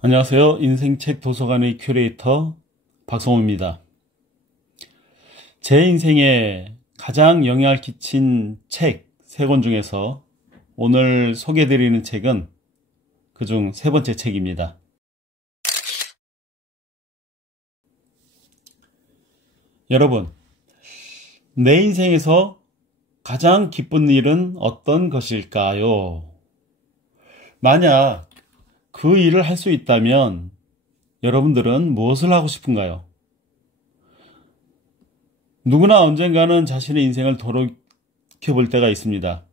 안녕하세요. 인생책 도서관의 큐레이터 박성호입니다. 제 인생에 가장 영향을 끼친 책 3권 중에서 오늘 소개해드리는 책은 그중 3번째 책입니다. 여러분, 내 인생에서 가장 기쁜 일은 어떤 것일까요? 만약 그 일을 할 수 있다면 여러분들은 무엇을 하고 싶은가요? 누구나 언젠가는 자신의 인생을 돌이켜볼 때가 있습니다.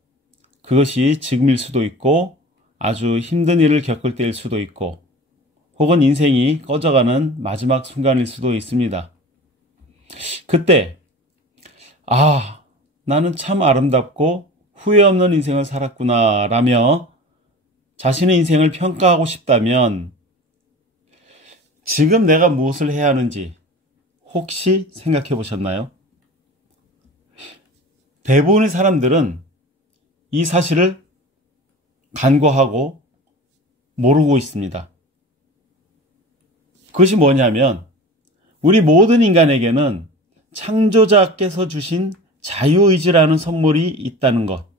그것이 지금일 수도 있고 아주 힘든 일을 겪을 때일 수도 있고 혹은 인생이 꺼져가는 마지막 순간일 수도 있습니다. 그때 나는 참 아름답고 후회 없는 인생을 살았구나 라며 자신의 인생을 평가하고 싶다면 지금 내가 무엇을 해야 하는지 혹시 생각해 보셨나요? 대부분의 사람들은 이 사실을 간과하고 모르고 있습니다. 그것이 뭐냐면 우리 모든 인간에게는 창조자께서 주신 자유의지라는 선물이 있다는 것.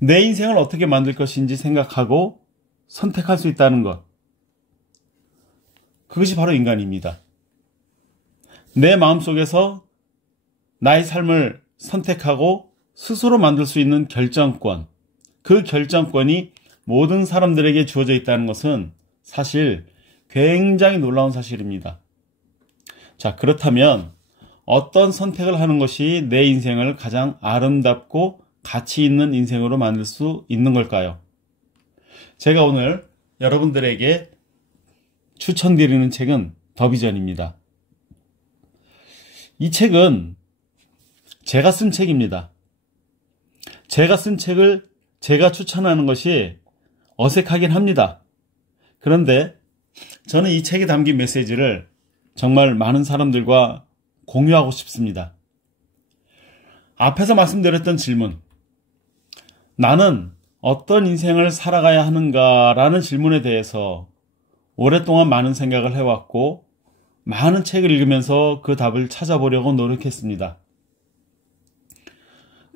내 인생을 어떻게 만들 것인지 생각하고 선택할 수 있다는 것. 그것이 바로 인간입니다. 내 마음속에서 나의 삶을 선택하고 스스로 만들 수 있는 결정권. 그 결정권이 모든 사람들에게 주어져 있다는 것은 사실 굉장히 놀라운 사실입니다. 자, 그렇다면 어떤 선택을 하는 것이 내 인생을 가장 아름답고 가치 있는 인생으로 만들 수 있는 걸까요? 제가 오늘 여러분들에게 추천드리는 책은 더 비전입니다. 이 책은 제가 쓴 책입니다. 제가 쓴 책을 제가 추천하는 것이 어색하긴 합니다. 그런데 저는 이 책에 담긴 메시지를 정말 많은 사람들과 공유하고 싶습니다. 앞에서 말씀드렸던 질문, 나는 어떤 인생을 살아가야 하는가라는 질문에 대해서 오랫동안 많은 생각을 해왔고 많은 책을 읽으면서 그 답을 찾아보려고 노력했습니다.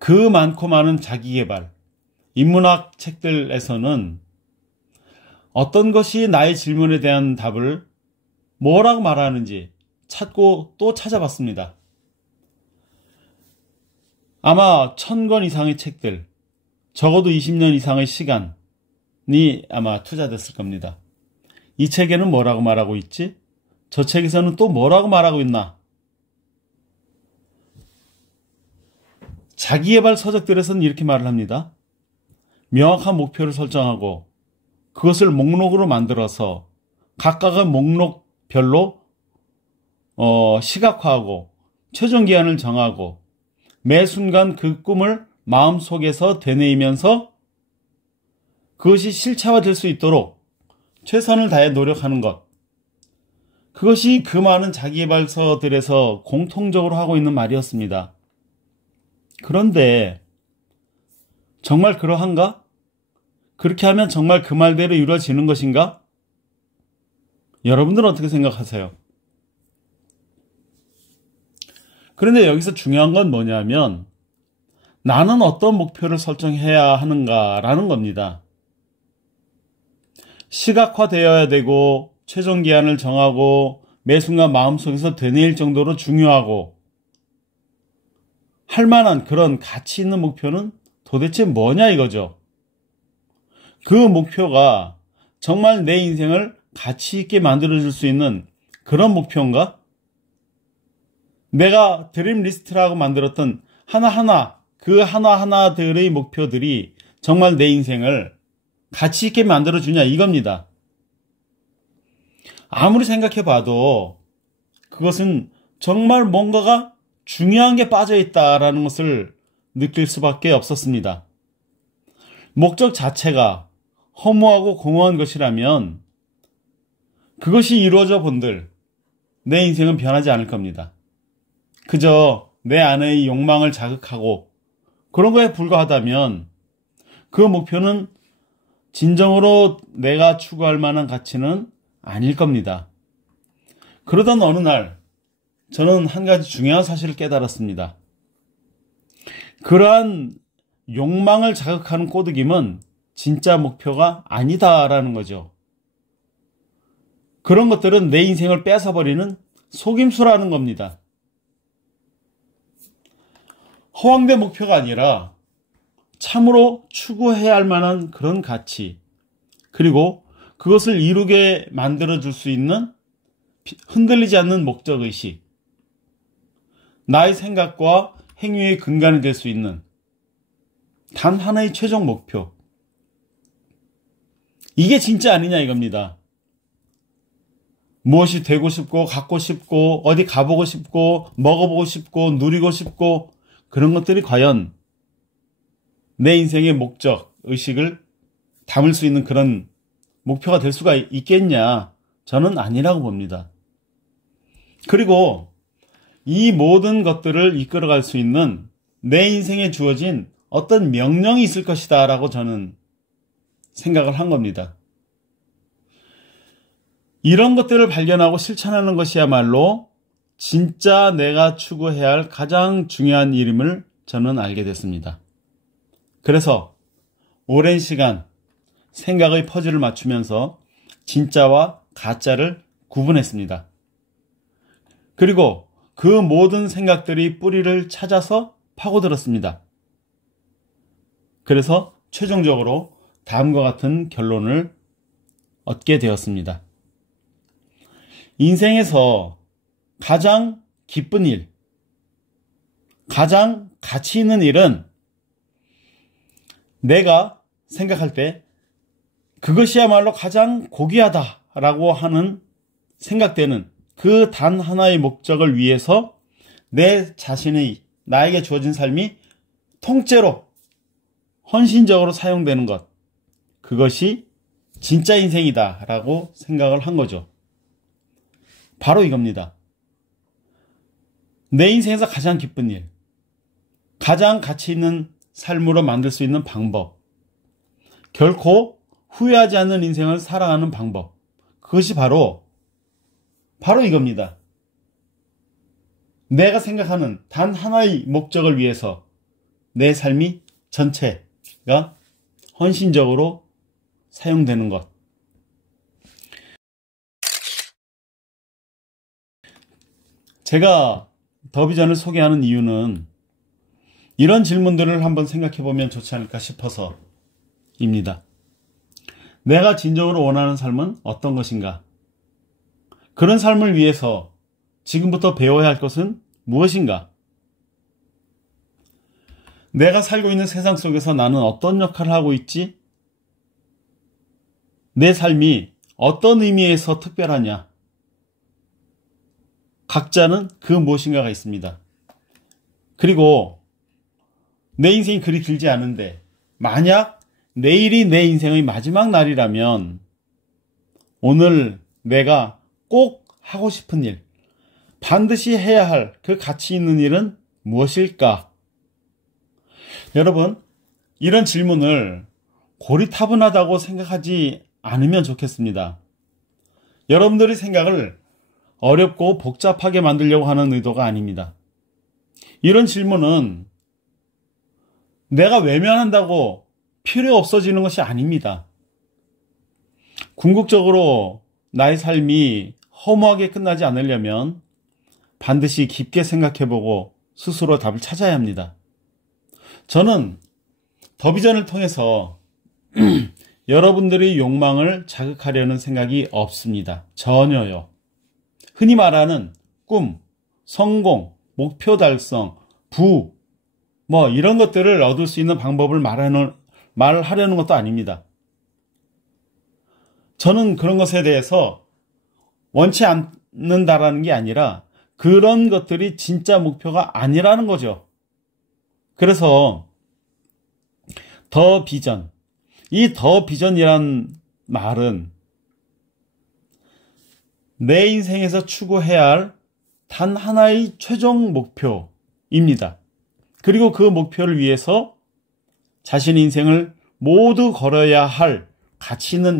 그 많고 많은 자기계발, 인문학 책들에서는 어떤 것이 나의 질문에 대한 답을 뭐라고 말하는지 찾고 또 찾아봤습니다. 아마 1000권 이상의 책들, 적어도 20년 이상의 시간이 아마 투자됐을 겁니다. 이 책에는 뭐라고 말하고 있지? 저 책에서는 또 뭐라고 말하고 있나? 자기계발 서적들에서는 이렇게 말을 합니다. 명확한 목표를 설정하고 그것을 목록으로 만들어서 각각의 목록별로 시각화하고 최종 기한을 정하고 매 순간 그 꿈을 마음속에서 되뇌이면서 그것이 실체화될 수 있도록 최선을 다해 노력하는 것. 그것이 그 많은 자기계발서들에서 공통적으로 하고 있는 말이었습니다. 그런데 정말 그러한가? 그렇게 하면 정말 그 말대로 이루어지는 것인가? 여러분들은 어떻게 생각하세요? 그런데 여기서 중요한 건 뭐냐면 나는 어떤 목표를 설정해야 하는가라는 겁니다. 시각화되어야 되고 최종 기한을 정하고 매 순간 마음속에서 되뇌일 정도로 중요하고 할 만한 그런 가치 있는 목표는 도대체 뭐냐 이거죠. 그 목표가 정말 내 인생을 가치 있게 만들어줄 수 있는 그런 목표인가? 내가 드림 리스트라고 만들었던 그 하나하나들의 목표들이 정말 내 인생을 가치 있게 만들어주냐 이겁니다. 아무리 생각해봐도 그것은 정말 뭔가가 중요한 게 빠져있다라는 것을 느낄 수밖에 없었습니다. 목적 자체가 허무하고 공허한 것이라면 그것이 이루어져 본들 내 인생은 변하지 않을 겁니다. 그저 내 안의 욕망을 자극하고 그런 거에 불과하다면 그 목표는 진정으로 내가 추구할 만한 가치는 아닐 겁니다. 그러던 어느 날 저는 한 가지 중요한 사실을 깨달았습니다. 그러한 욕망을 자극하는 꼬드김은 진짜 목표가 아니다라는 거죠. 그런 것들은 내 인생을 뺏어버리는 속임수라는 겁니다. 허황된 목표가 아니라 참으로 추구해야 할 만한 그런 가치, 그리고 그것을 이루게 만들어줄 수 있는 흔들리지 않는 목적의식, 나의 생각과 행위의 근간이 될 수 있는 단 하나의 최종 목표, 이게 진짜 아니냐 이겁니다. 무엇이 되고 싶고 갖고 싶고 어디 가보고 싶고 먹어보고 싶고 누리고 싶고 그런 것들이 과연 내 인생의 목적, 의식을 담을 수 있는 그런 목표가 될 수가 있겠냐? 저는 아니라고 봅니다. 그리고 이 모든 것들을 이끌어갈 수 있는 내 인생에 주어진 어떤 명령이 있을 것이다 라고 저는 생각을 한 겁니다. 이런 것들을 발견하고 실천하는 것이야말로 진짜 내가 추구해야 할 가장 중요한 일임을 저는 알게 됐습니다. 그래서 오랜 시간 생각의 퍼즐을 맞추면서 진짜와 가짜를 구분했습니다. 그리고 그 모든 생각들이 뿌리를 찾아서 파고들었습니다. 그래서 최종적으로 다음과 같은 결론을 얻게 되었습니다. 인생에서 가장 기쁜 일, 가장 가치 있는 일은 내가 생각할 때 그것이야말로 가장 고귀하다라고 하는 생각되는 그 단 하나의 목적을 위해서 내 자신의, 나에게 주어진 삶이 통째로 헌신적으로 사용되는 것, 그것이 진짜 인생이다 라고 생각을 한 거죠. 바로 이겁니다. 내 인생에서 가장 기쁜 일, 가장 가치 있는 삶으로 만들 수 있는 방법, 결코 후회하지 않는 인생을 살아가는 방법, 그것이 바로 이겁니다. 내가 생각하는 단 하나의 목적을 위해서 내 삶이 전체가 헌신적으로 사용되는 것. 제가 더비전을 소개하는 이유는 이런 질문들을 한번 생각해 보면 좋지 않을까 싶어서입니다. 내가 진정으로 원하는 삶은 어떤 것인가? 그런 삶을 위해서 지금부터 배워야 할 것은 무엇인가? 내가 살고 있는 세상 속에서 나는 어떤 역할을 하고 있지? 내 삶이 어떤 의미에서 특별하냐? 각자는 그 무엇인가가 있습니다. 그리고 내 인생이 그리 길지 않은데 만약 내일이 내 인생의 마지막 날이라면 오늘 내가 꼭 하고 싶은 일, 반드시 해야 할 그 가치 있는 일은 무엇일까? 여러분, 이런 질문을 고리타분하다고 생각하지 않으면 좋겠습니다. 여러분들의 생각을 어렵고 복잡하게 만들려고 하는 의도가 아닙니다. 이런 질문은 내가 외면한다고 필요 없어지는 것이 아닙니다. 궁극적으로 나의 삶이 허무하게 끝나지 않으려면 반드시 깊게 생각해보고 스스로 답을 찾아야 합니다. 저는 더비전을 통해서 여러분들의 욕망을 자극하려는 생각이 없습니다. 전혀요. 흔히 말하는 꿈, 성공, 목표 달성, 부, 이런 것들을 얻을 수 있는 방법을 말하려는 것도 아닙니다. 저는 그런 것에 대해서 원치 않는다라는 게 아니라 그런 것들이 진짜 목표가 아니라는 거죠. 그래서 더 비전, 이 더 비전이란 말은 내 인생에서 추구해야 할 단 하나의 최종 목표입니다. 그리고 그 목표를 위해서 자신의 인생을 모두 걸어야 할 가치 있는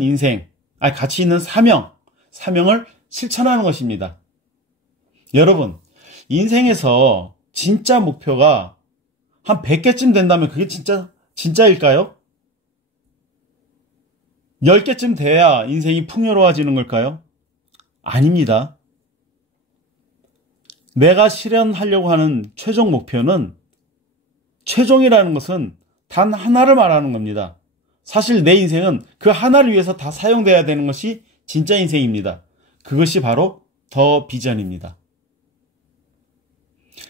가치 있는 사명을 실천하는 것입니다. 여러분, 인생에서 진짜 목표가 한 100개쯤 된다면 그게 진짜일까요? 10개쯤 돼야 인생이 풍요로워지는 걸까요? 아닙니다. 내가 실현하려고 하는 최종 목표는, 최종이라는 것은 단 하나를 말하는 겁니다. 사실 내 인생은 그 하나를 위해서 다 사용돼야 되는 것이 진짜 인생입니다. 그것이 바로 더 비전입니다.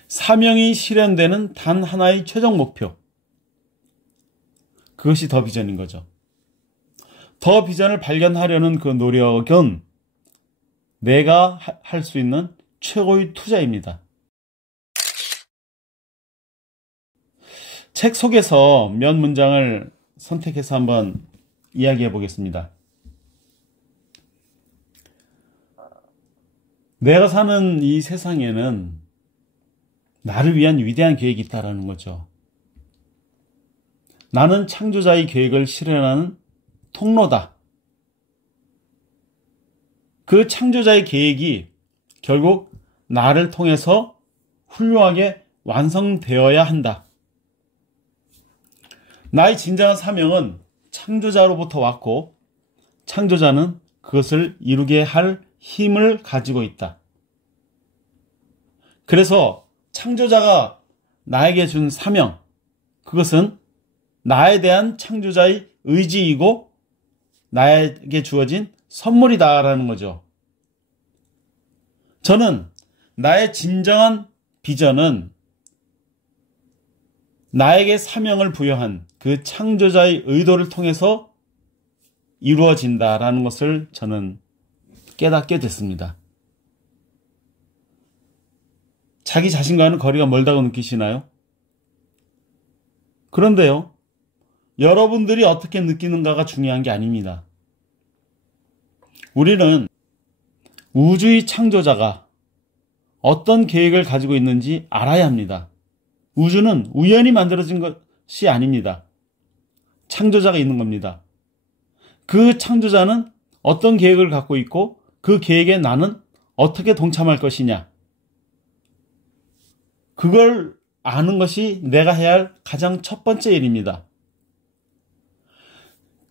사명이 실현되는 단 하나의 최종 목표. 그것이 더 비전인 거죠. 더 비전을 발견하려는 그 노력은 내가 할 수 있는 최고의 투자입니다. 책 속에서 몇 문장을 선택해서 한번 이야기해 보겠습니다. 내가 사는 이 세상에는 나를 위한 위대한 계획이 있다는 거죠. 나는 창조자의 계획을 실현하는 통로다. 그 창조자의 계획이 결국 나를 통해서 훌륭하게 완성되어야 한다. 나의 진정한 사명은 창조자로부터 왔고, 창조자는 그것을 이루게 할 힘을 가지고 있다. 그래서 창조자가 나에게 준 사명, 그것은 나에 대한 창조자의 의지이고 나에게 주어진 선물이다라는 거죠. 저는 나의 진정한 비전은 나에게 사명을 부여한 그 창조자의 의도를 통해서 이루어진다라는 것을 저는 깨닫게 됐습니다. 자기 자신과는 거리가 멀다고 느끼시나요? 그런데요, 여러분들이 어떻게 느끼는가가 중요한 게 아닙니다. 우리는 우주의 창조자가 어떤 계획을 가지고 있는지 알아야 합니다. 우주는 우연히 만들어진 것이 아닙니다. 창조자가 있는 겁니다. 그 창조자는 어떤 계획을 갖고 있고 그 계획에 나는 어떻게 동참할 것이냐. 그걸 아는 것이 내가 해야 할 가장 첫 번째 일입니다.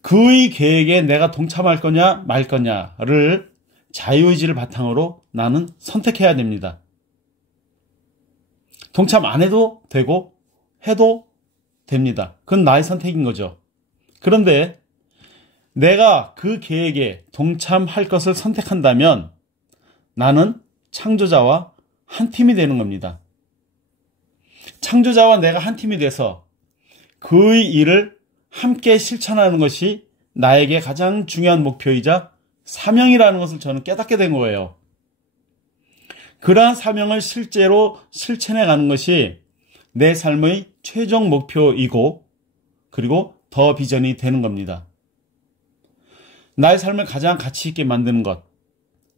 그의 계획에 내가 동참할 거냐 말 거냐를 자유의지를 바탕으로 나는 선택해야 됩니다. 동참 안 해도 되고 해도 됩니다. 그건 나의 선택인 거죠. 그런데 내가 그 계획에 동참할 것을 선택한다면 나는 창조자와 한 팀이 되는 겁니다. 창조자와 내가 한 팀이 돼서 그의 일을 함께 실천하는 것이 나에게 가장 중요한 목표이자 사명이라는 것을 저는 깨닫게 된 거예요. 그러한 사명을 실제로 실천해 가는 것이 내 삶의 최종 목표이고 그리고 더 비전이 되는 겁니다. 나의 삶을 가장 가치 있게 만드는 것,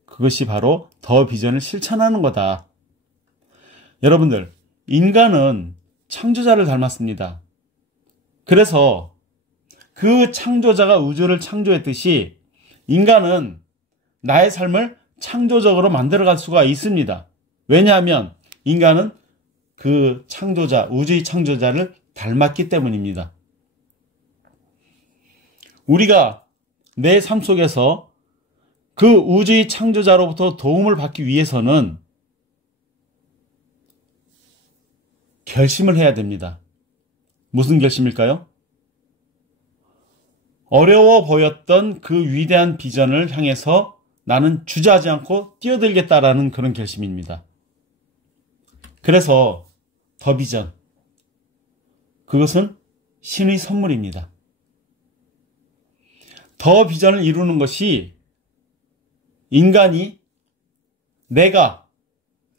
그것이 바로 더 비전을 실천하는 거다. 여러분들, 인간은 창조자를 닮았습니다. 그래서 그 창조자가 우주를 창조했듯이 인간은 나의 삶을 창조적으로 만들어갈 수가 있습니다. 왜냐하면 인간은 그 창조자, 우주의 창조자를 닮았기 때문입니다. 우리가 내 삶 속에서 그 우주의 창조자로부터 도움을 받기 위해서는 결심을 해야 됩니다. 무슨 결심일까요? 어려워 보였던 그 위대한 비전을 향해서 나는 주저하지 않고 뛰어들겠다라는 그런 결심입니다. 그래서 더 비전, 그것은 신의 선물입니다. 더 비전을 이루는 것이 인간이 내가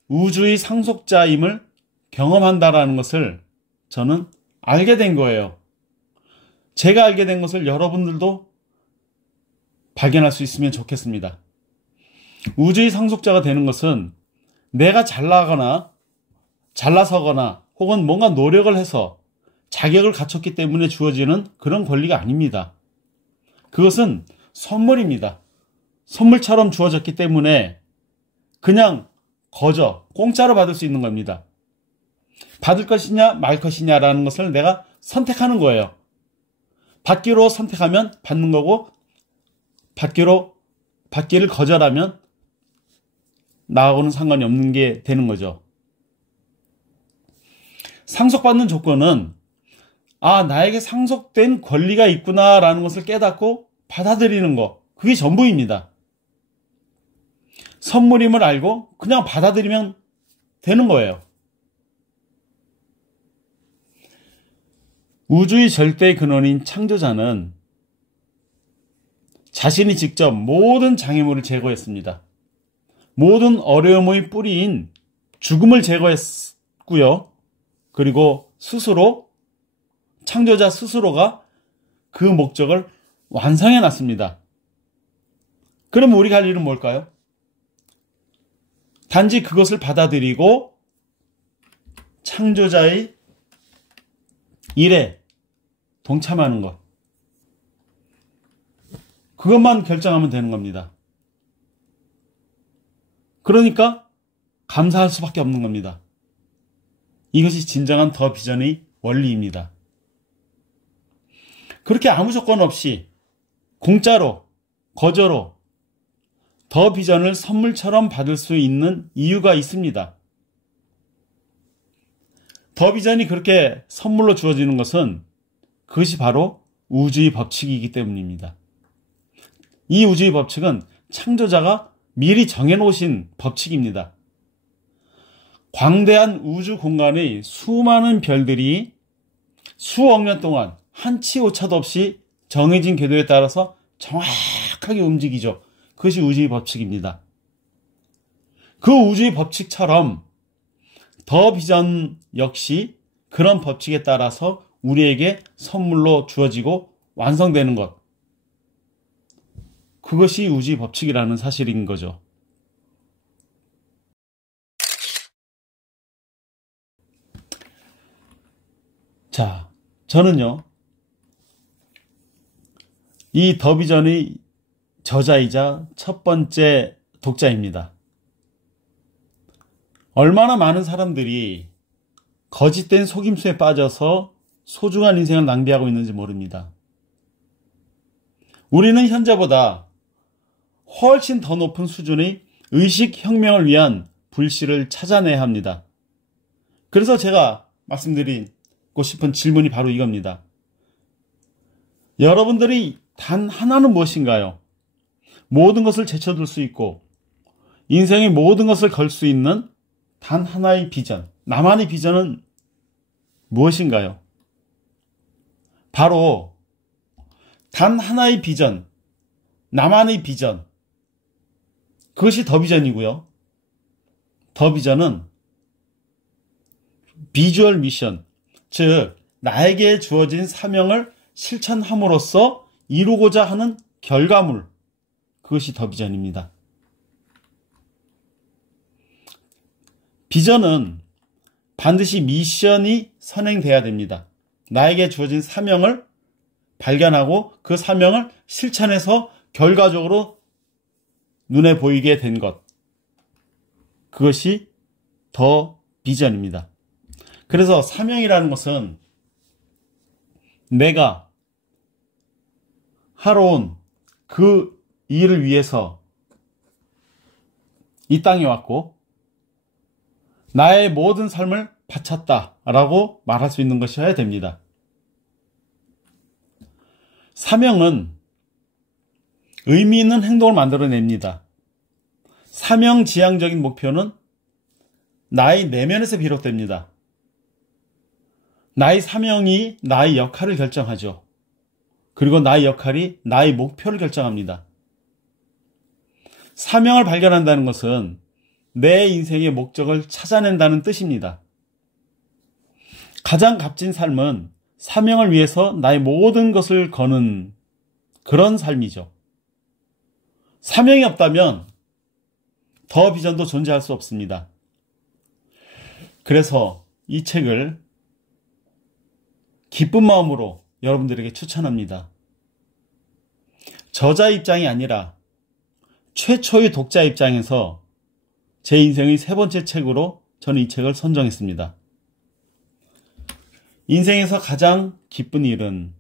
우주의 상속자임을 경험한다라는 것을 저는 알게 된 거예요. 제가 알게 된 것을 여러분들도 발견할 수 있으면 좋겠습니다. 우주의 상속자가 되는 것은 내가 잘나서거나 혹은 뭔가 노력을 해서 자격을 갖췄기 때문에 주어지는 그런 권리가 아닙니다. 그것은 선물입니다. 선물처럼 주어졌기 때문에 그냥 거저 공짜로 받을 수 있는 겁니다. 받을 것이냐 말 것이냐라는 것을 내가 선택하는 거예요. 받기로 선택하면 받는 거고, 받기를 거절하면 나하고는 상관이 없는 게 되는 거죠. 상속받는 조건은 나에게 상속된 권리가 있구나라는 것을 깨닫고 받아들이는 거, 그게 전부입니다. 선물임을 알고 그냥 받아들이면 되는 거예요. 우주의 절대 근원인 창조자는 자신이 직접 모든 장애물을 제거했습니다. 모든 어려움의 뿌리인 죽음을 제거했고요. 그리고 창조자 스스로가 그 목적을 완성해 놨습니다. 그럼 우리가 할 일은 뭘까요? 단지 그것을 받아들이고 창조자의 일에 동참하는 것. 그것만 결정하면 되는 겁니다. 그러니까 감사할 수밖에 없는 겁니다. 이것이 진정한 더 비전의 원리입니다. 그렇게 아무 조건 없이 공짜로, 거저로 더 비전을 선물처럼 받을 수 있는 이유가 있습니다. 더 비전이 그렇게 선물로 주어지는 것은 그것이 바로 우주의 법칙이기 때문입니다. 이 우주의 법칙은 창조자가 미리 정해놓으신 법칙입니다. 광대한 우주 공간의 수많은 별들이 수억 년 동안 한치 오차도 없이 정해진 궤도에 따라서 정확하게 움직이죠. 그것이 우주의 법칙입니다. 그 우주의 법칙처럼 더 비전 역시 그런 법칙에 따라서 우리에게 선물로 주어지고 완성되는 것. 그것이 우주의 법칙이라는 사실인 거죠. 자, 저는요, 이 더 비전의 저자이자 첫 번째 독자입니다. 얼마나 많은 사람들이 거짓된 속임수에 빠져서 소중한 인생을 낭비하고 있는지 모릅니다. 우리는 현재보다 훨씬 더 높은 수준의 의식혁명을 위한 불씨를 찾아내야 합니다. 그래서 제가 말씀드리고 싶은 질문이 바로 이겁니다. 여러분들이 단 하나는 무엇인가요? 모든 것을 제쳐둘 수 있고 인생의 모든 것을 걸 수 있는 단 하나의 비전, 나만의 비전은 무엇인가요? 바로 단 하나의 비전, 나만의 비전, 그것이 더 비전이고요. 더 비전은 비주얼 미션, 즉 나에게 주어진 사명을 실천함으로써 이루고자 하는 결과물, 그것이 더 비전입니다. 비전은 반드시 미션이 선행돼야 됩니다. 나에게 주어진 사명을 발견하고 그 사명을 실천해서 결과적으로 눈에 보이게 된 것. 그것이 더 비전입니다. 그래서 사명이라는 것은 내가 하러 온 그 일을 위해서 이 땅에 왔고 나의 모든 삶을 바쳤다라고 말할 수 있는 것이어야 됩니다. 사명은 의미 있는 행동을 만들어냅니다. 사명지향적인 목표는 나의 내면에서 비롯됩니다. 나의 사명이 나의 역할을 결정하죠. 그리고 나의 역할이 나의 목표를 결정합니다. 사명을 발견한다는 것은 내 인생의 목적을 찾아낸다는 뜻입니다. 가장 값진 삶은 사명을 위해서 나의 모든 것을 거는 그런 삶이죠. 사명이 없다면 더 비전도 존재할 수 없습니다. 그래서 이 책을 기쁜 마음으로 여러분들에게 추천합니다. 저자 입장이 아니라 최초의 독자 입장에서 제 인생의 세 번째 책으로 저는 이 책을 선정했습니다. 인생에서 가장 기쁜 일은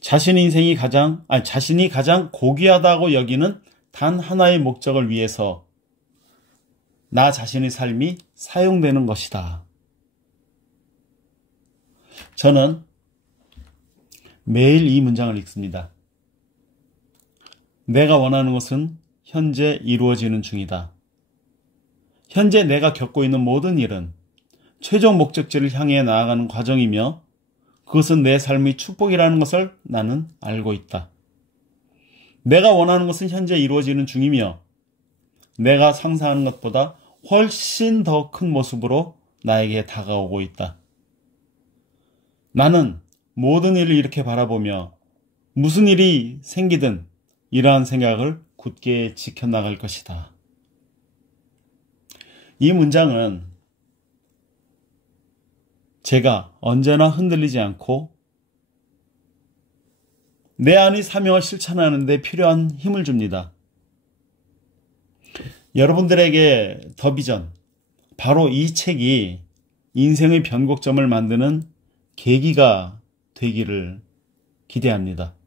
자신이 가장 고귀하다고 여기는 단 하나의 목적을 위해서 나 자신의 삶이 사용되는 것이다. 저는 매일 이 문장을 읽습니다. 내가 원하는 것은 현재 이루어지는 중이다. 현재 내가 겪고 있는 모든 일은 최종 목적지를 향해 나아가는 과정이며 그것은 내 삶의 축복이라는 것을 나는 알고 있다. 내가 원하는 것은 현재 이루어지는 중이며 내가 상상하는 것보다 훨씬 더 큰 모습으로 나에게 다가오고 있다. 나는 모든 일을 이렇게 바라보며 무슨 일이 생기든 이러한 생각을 굳게 지켜나갈 것이다. 이 문장은 제가 언제나 흔들리지 않고 내 안의 사명을 실천하는 데 필요한 힘을 줍니다. 여러분들에게 더 비전, 바로 이 책이 인생의 변곡점을 만드는 계기가 되기를 기대합니다.